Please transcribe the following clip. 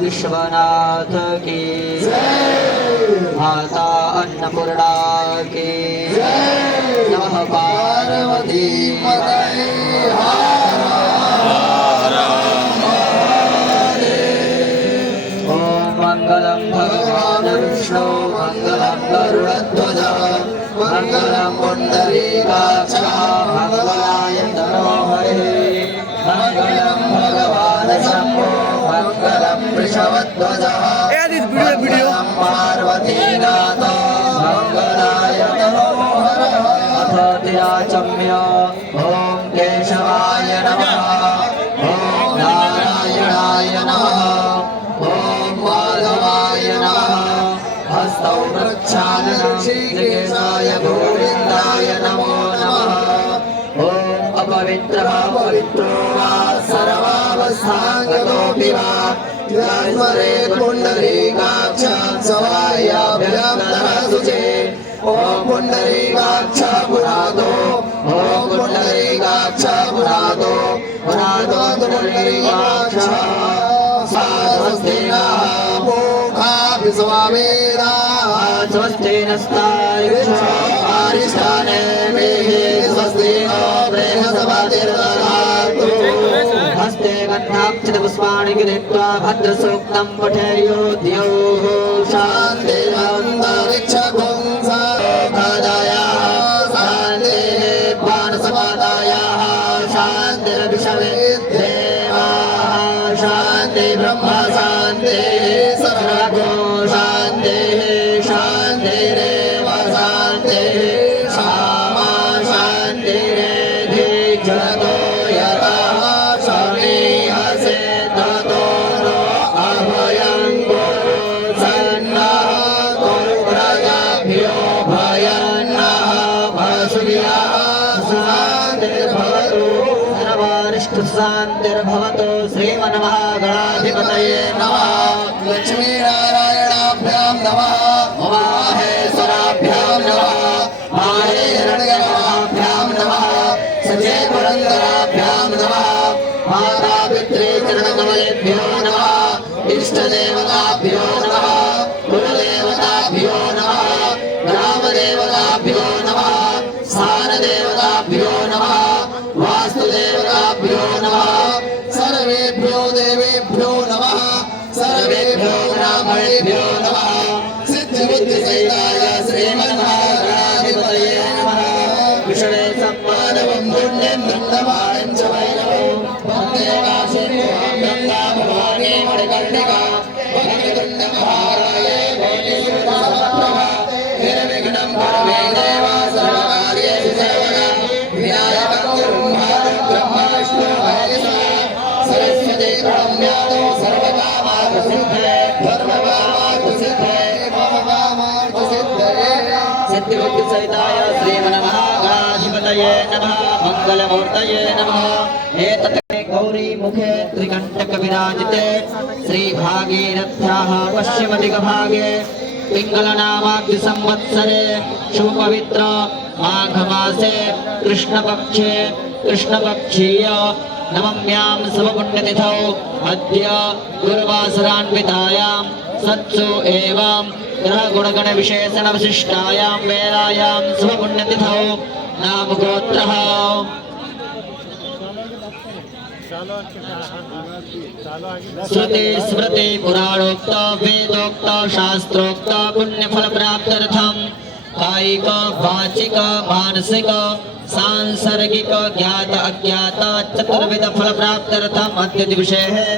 विश्वनाथ की माता अन्नपूर्णा की नमः पार्वती पतये मंगलम भगवान विष्णु मंगलम गरुड़ध्वज मंगलम पुंडरीकाक्ष मंगलाय तनोहरे मंगलम भगवान शंभो मंगलम वृषभध्वज मंगलम पार्वतीनाथ मंगलाय तनोहरे अथ तिराचम्य ओम केशवाय नमः ओम नारायणाय नमः हस्तौ प्रक्षालनं श्रीकेशाय गोविन्दाय नमो नमः ॐ अपवित्रः पवित्रो वा सर्वावस्थाङ्गतोऽपि वा स्मरे पुण्डरीकाक्षात् सवायाभ्यन्तरशुचे ॐ पुण्डरीकाक्ष पुरातो ॐ पुण्डरीकाक्ष पुरातो पुरातो पुण्डरीकाक्ष स्वामेना स्वस्ति नस्तारिष्ठाने मेहि स्वस्ति नो बृहस्पतिर्दधातु हस्ते गन्धाक्षतपुष्पाणि गृहीत्वा भद्रसूक्तं पठेयुः शान्तिरन्तरिक्षं सदायाः शान्तिः बाणसमादायाः शान्तिर्विषमे देवाः शान्ति ब्रह्म शान्तिः सर्वगो शान्तिर्भवतु श्रीमन्महागणाधिपतये नमः लक्ष्मीनारायणाभ्यां नमः उमाहेश्वराभ्यां नमः माहेरण्यभ्यां नमः सचेपुरन्दराभ्यां नमः माता पितृचरणकमलेभ्यो नमः इष्टदेवताभ्यो नमः कुलदेवताभ्यो नमः ग्रामदेवताभ्यो नमः स्थानदेवताभ्यो नमः वास्तुदेवताभ्यो नमः सर्वेभ्यो देवेभ्यो नमः सर्वेभ्यो ब्राह्मणेभ्यो नमः सिद्धिबुद्धिसहिताय श्रीमन्महागणाधिपतये नमः विष्णवे सम्मानवं पुण्यं दण्डमानं च वैरवं वन्दे काशीं गङ्गा भवानी मणिकर्णिका वक्रतुण्डमहाराये कोटिसूर्यसमप्रभा निर्विघ्नं कुरु देव सर्वकार्येषु सर्वदा विनायकं ब्रह्म विष्णु महेश्वर सरस्वती ब्रह्म्यादो सर्वकामार्थसिद्धये धर्मकामार्थसिद्धये ममकामार्थसिद्धये सिद्धिबुद्धिसहिताय श्रीमन्महागणाधिपतये नमः मङ्गलमूर्तये नमः एतत् गौरी मुखे त्रिकण्टकविराजिते श्रीभागीरथ्याः पश्चिमदिगभागे पिङ्गलनामाब्धि संवत्सरे शुभपवित्र माघमासे कृष्णपक्षीय नवम्यां शुभपुण्यतिथौ अद्य गुरुवासरान्वितायां सत्सु एवं ग्रहगुणगणविशेषणविशिष्टायां वेलायां शुभपुण्यतिथौ नामगोत्रः श्रुति स्मृति पुराणोक्त वेदोक्त शास्त्रोक्त पुण्यफल प्राप्त्यर्थं कायिक वाचिक मानसिक सांसर्गिक ज्ञात अज्ञात चतुर्विध फल प्राप्त्यर्थम अद्य दिवसे है।